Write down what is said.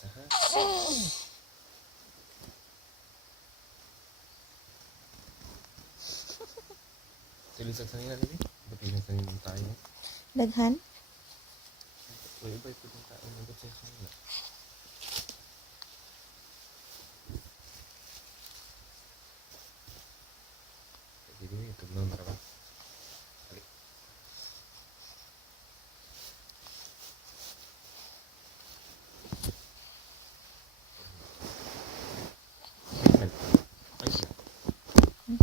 Aha. Tuloy sa sanina nila. Ba't yung sanina tayo? Daghan? Uy, iba ito yung tayo. Ba't yung sanina? Jadi, ito na marami.